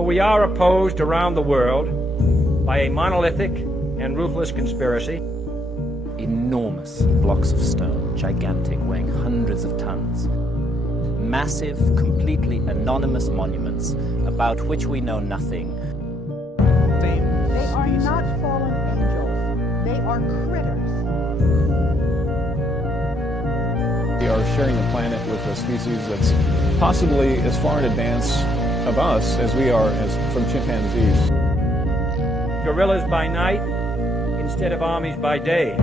For we are opposed around the world by a monolithic and ruthless conspiracy. Enormous blocks of stone, gigantic, weighing hundreds of tons. Massive, completely anonymous monuments about which we know nothing. They are not fallen angels. They are critters. We are sharing the planet with a species that's possibly as far in advance of us as we are from chimpanzees. Guerrillas by night instead of armies by day.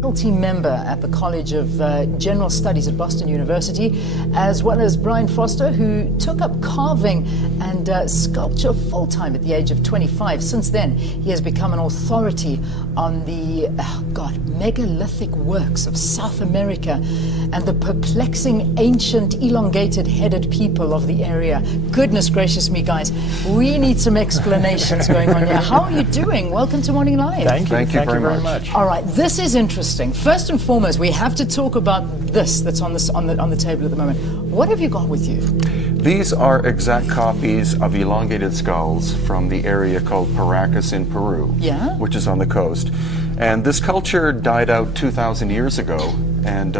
Faculty member at the College of General Studies at Boston University, as well as Brien Foerster, who took up carving and sculpture full-time at the age of 25. Since then, he has become an authority on the, megalithic works of South America and the perplexing, ancient, elongated-headed people of the area. Goodness gracious me, guys. We need some explanations going on here. How are you doing? Welcome to Morning Live. Thank you very much. All right, this is interesting. First and foremost, we have to talk about this that's on the table at the moment. What have you got with you? These are exact copies of elongated skulls from the area called Paracas in Peru, which is on the coast. And this culture died out 2,000 years ago, and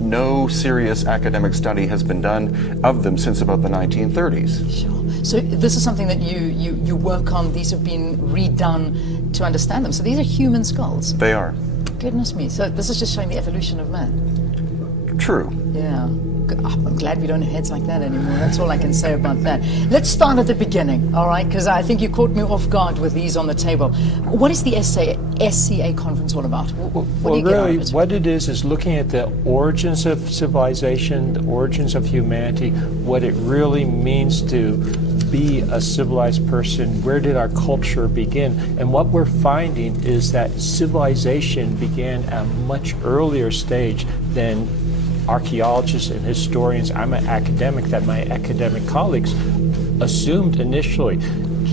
no serious academic study has been done of them since about the 1930s. Sure. So this is something that you work on. These have been redone to understand them. So these are human skulls. They are. Goodness me. So this is just showing the evolution of man. True. Yeah. I'm glad we don't have heads like that anymore. That's all I can say about that. Let's start at the beginning, all right? Because I think you caught me off guard with these on the table. What is the SCA conference all about? What it is looking at the origins of civilization, the origins of humanity, what it really means to be a civilized person, where did our culture begin? And what we're finding is that civilization began at a much earlier stage than archaeologists and historians. I'm an academic that my academic colleagues assumed initially.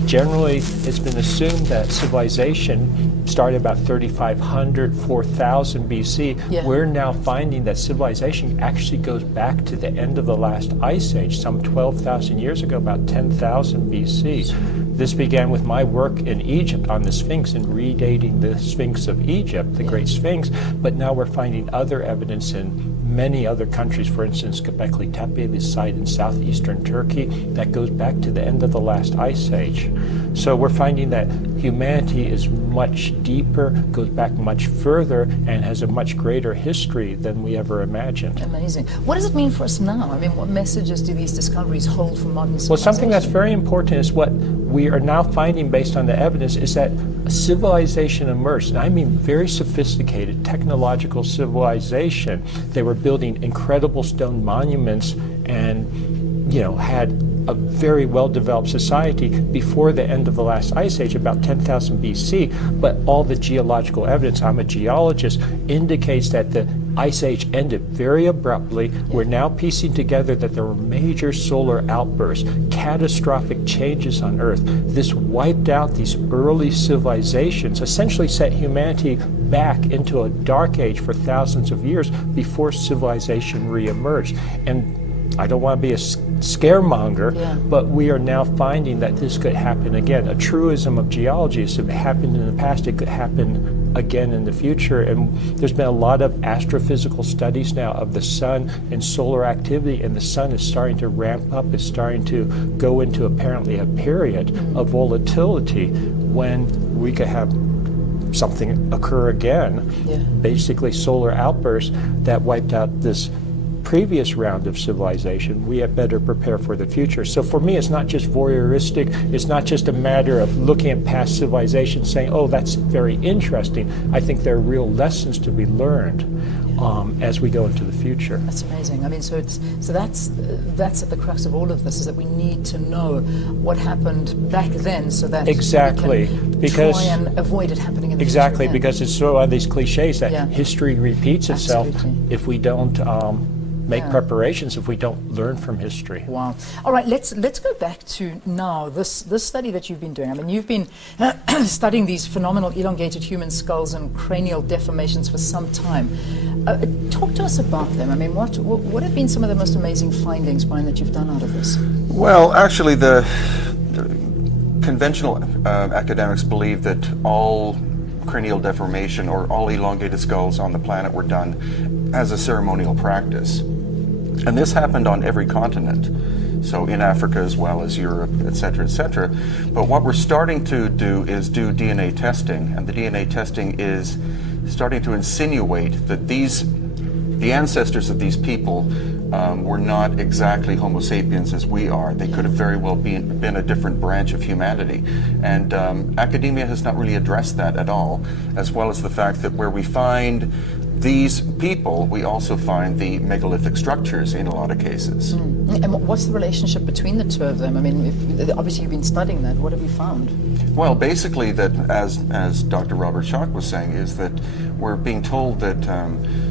Generally, it's been assumed that civilization started about 3,500, 4,000 BC. Yeah. We're now finding that civilization actually goes back to the end of the last ice age, some 12,000 years ago, about 10,000 BC. This began with my work in Egypt on the Sphinx and redating the Sphinx of Egypt, the Great Sphinx, but now we're finding other evidence in many other countries, for instance, Göbekli Tepe, the site in southeastern Turkey, that goes back to the end of the last ice age. So we're finding that humanity is much deeper, goes back much further, and has a much greater history than we ever imagined. Amazing. What does it mean for us now? I mean, what messages do these discoveries hold for modern civilization? Well, something that's very important is what we are now finding based on the evidence is that a civilization emerged, and I mean very sophisticated technological civilization. They were building incredible stone monuments and, had a very well-developed society before the end of the last ice age, about 10,000 BC. But all the geological evidence, I'm a geologist, indicates that the ice age ended very abruptly. We're now piecing together that there were major solar outbursts, catastrophic changes on Earth. This wiped out these early civilizations, essentially set humanity back into a dark age for thousands of years before civilization re-emerged. And I don't want to be a scaremonger, but we are now finding that this could happen again. A truism of geology is if it happened in the past, it could happen again in the future. And there's been a lot of astrophysical studies now of the sun and solar activity, and the sun is starting to ramp up, it's starting to go into apparently a period of volatility when we could have something occur again. Basically solar outbursts that wiped out this previous round of civilization. We had better prepare for the future. So for me, it's not just voyeuristic. It's not just a matter of looking at past civilizations saying, oh, that's very interesting. I think there are real lessons to be learned as we go into the future. That's amazing. I mean, so that's at the crux of all of this, is that we need to know what happened back then so that we can try and avoid it happening in the future again. Because it's sort of these cliches that history repeats itself if we don't make preparations if we don't learn from history. Wow. All right, let's go back to now this study that you've been doing. I mean, you've been studying these phenomenal elongated human skulls and cranial deformations for some time. Talk to us about them. I mean, what have been some of the most amazing findings, Brian, that you've done out of this? Well, actually, the conventional academics believe that all cranial deformation or all elongated skulls on the planet were done as a ceremonial practice. And this happened on every continent, so in Africa as well as Europe, etc., etc. But what we're starting to do is do DNA testing, and the DNA testing is starting to insinuate that the ancestors of these people were not exactly Homo sapiens as we are. They could have very well been a different branch of humanity. And academia has not really addressed that at all, as well as the fact that where we find these people, we also find the megalithic structures in a lot of cases. And what's the relationship between the two of them? I mean, obviously you've been studying that. What have you found? Well, basically that, as Dr. Robert Schoch was saying, is that we're being told that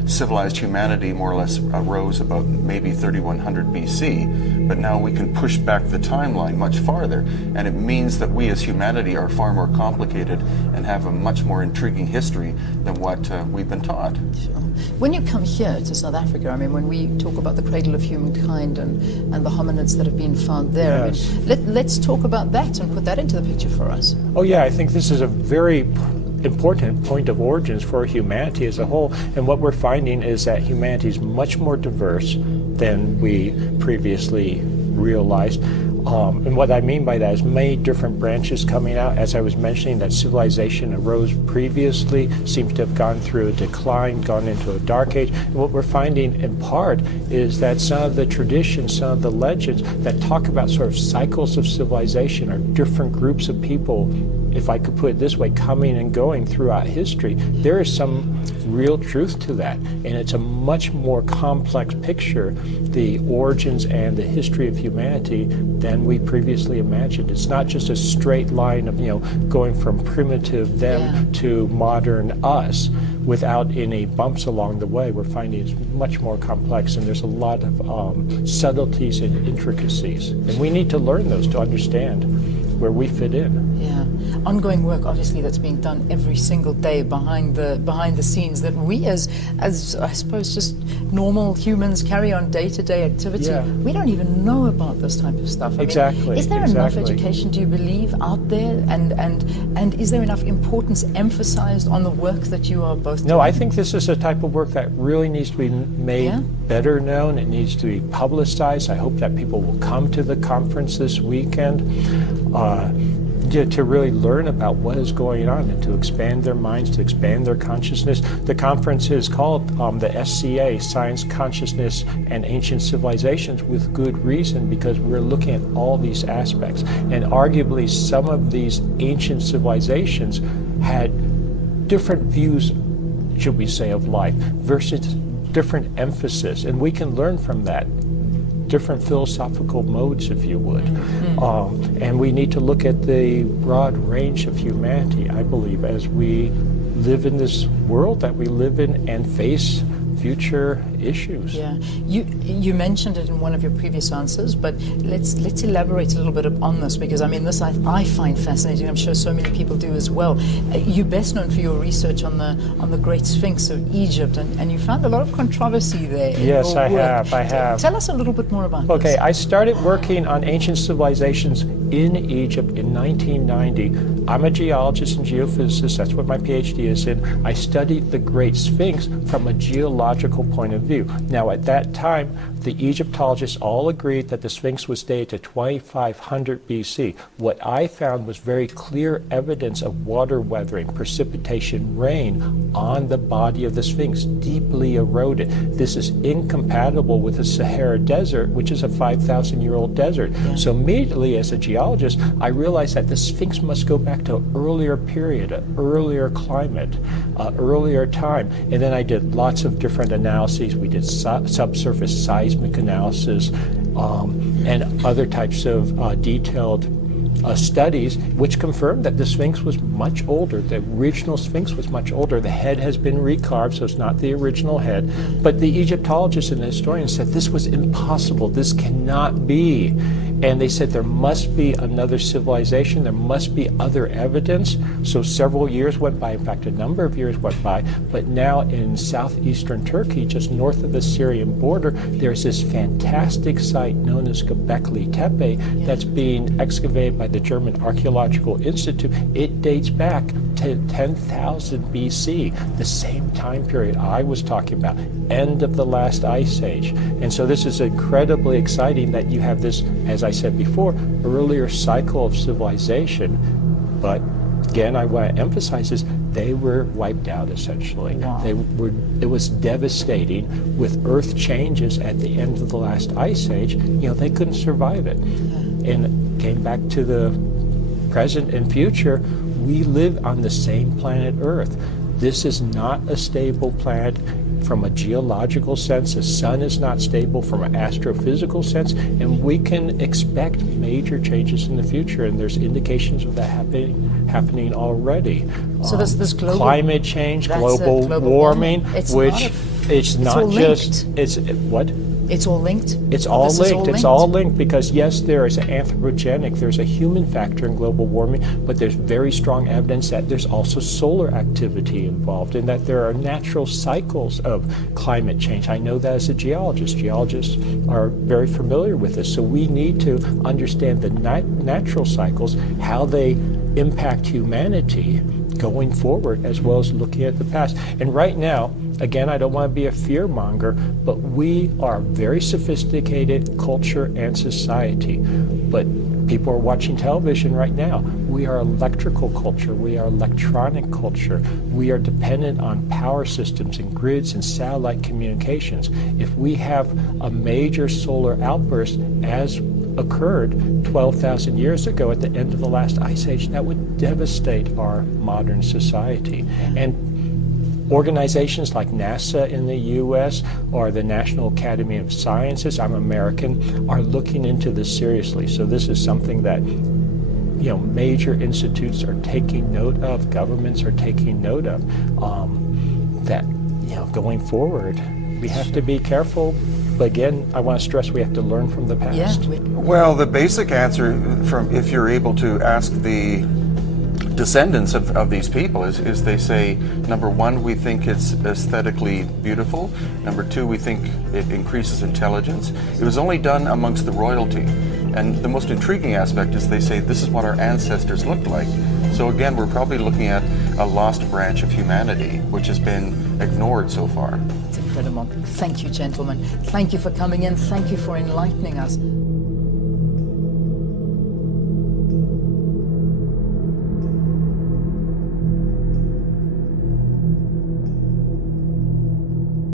civilized humanity more or less arose about maybe 3100 BC, but now we can push back the timeline much farther, and it means that we as humanity are far more complicated and have a much more intriguing history than what we've been taught. Sure. When you come here to South Africa, I mean, when we talk about the cradle of humankind and the hominids that have been found there, yes. I mean, let's talk about that and put that into the picture for us. Oh yeah, I think this is a very important point of origins for humanity as a whole, and what we're finding is that humanity is much more diverse than we previously realized. And what I mean by that is many different branches coming out. As I was mentioning, that civilization arose previously, seems to have gone through a decline, gone into a dark age. And what we're finding in part is that some of the traditions, some of the legends that talk about sort of cycles of civilization or different groups of people, if I could put it this way, coming and going throughout history, there is some real truth to that. And it's a much more complex picture, the origins and the history of humanity, than we previously imagined. It's not just a straight line of, going from primitive them to modern us without any bumps along the way. We're finding it's much more complex, and there's a lot of subtleties and intricacies. And we need to learn those to understand where we fit in. Yeah, ongoing work obviously that's being done every single day behind the scenes that we as I suppose just normal humans carry on day-to-day activity. Yeah. We don't even know about this type of stuff. Exactly. I mean, is there enough education, do you believe, out there, and is there enough importance emphasized on the work that you are both doing? No, I think this is a type of work that really needs to be made better known. It needs to be publicized. I hope that people will come to the conference this weekend to really learn about what is going on and to expand their minds, to expand their consciousness. The conference is called the SCA, Science, Consciousness, and Ancient Civilizations, with good reason, because we're looking at all these aspects. And arguably some of these ancient civilizations had different views, should we say, of life versus different emphasis, and we can learn from that. Different philosophical modes, if you would. And we need to look at the broad range of humanity, I believe, as we live in this world that we live in and face future issues. Yeah, you mentioned it in one of your previous answers, but let's elaborate a little bit on this, because I mean this I find fascinating. I'm sure so many people do as well. You're best known for your research on the Great Sphinx of Egypt, and you found a lot of controversy there. Yes, I have. Tell us a little bit more about this. Okay, I started working on ancient civilizations in Egypt in 1990. I'm a geologist and geophysicist. That's what my PhD is in. I studied the Great Sphinx from a geological point of view. Now, at that time, the Egyptologists all agreed that the Sphinx was dated to 2500 BC. What I found was very clear evidence of water weathering, precipitation, rain on the body of the Sphinx, deeply eroded. This is incompatible with the Sahara Desert, which is a 5,000-year-old desert. Yeah. So immediately, as a geologist, I realized that the Sphinx must go back to an earlier period, an earlier climate, earlier time. And then I did lots of different analyses. We did subsurface seismic analysis and other types of detailed studies which confirmed that the Sphinx was much older. The original Sphinx was much older. The head has been recarved, so it's not the original head. But the Egyptologists and the historians said this was impossible. This cannot be. And they said there must be another civilization. There must be other evidence. So several years went by. In fact, a number of years went by. But now in southeastern Turkey, just north of the Syrian border, there's this fantastic site known as Göbekli Tepe that's being excavated by the German Archaeological Institute. It dates back to 10,000 BC, the same time period I was talking about, end of the last ice age. And so this is incredibly exciting that you have this, as I said before, earlier cycle of civilization. But again, I want to emphasize this, they were wiped out essentially. Wow. It was devastating. With Earth changes at the end of the last ice age, they couldn't survive it. And came back to the present and future, we live on the same planet Earth. This is not a stable planet from a geological sense. The sun is not stable from an astrophysical sense, and we can expect major changes in the future, and there's indications of that happening already. So this global climate change, global warming, it's not just what? It's all linked? It's all linked. It's all linked because, yes, there is an anthropogenic, there's a human factor in global warming, but there's very strong evidence that there's also solar activity involved and that there are natural cycles of climate change. I know that as a geologist. Geologists are very familiar with this. So we need to understand the natural cycles, how they impact humanity going forward, as well as looking at the past. And right now, again, I don't want to be a fear monger, but we are a very sophisticated culture and society. But people are watching television right now. We are electrical culture. We are electronic culture. We are dependent on power systems and grids and satellite communications. If we have a major solar outburst, as occurred 12,000 years ago at the end of the last ice age, that would devastate our modern society. And organizations like NASA in the US or the National Academy of Sciences, I'm American, are looking into this seriously. So this is something that major institutes are taking note of, governments are taking note of, that going forward we have to be careful. But again, I want to stress we have to learn from the past. Well, the basic answer, if you're able to ask the descendants of these people, is they say, number one, we think it's aesthetically beautiful. Number two, we think it increases intelligence. It was only done amongst the royalty. And the most intriguing aspect is they say this is what our ancestors looked like. So again, we're probably looking at a lost branch of humanity, which has been ignored so far. It's incredible. Thank you, gentlemen. Thank you for coming in. Thank you for enlightening us.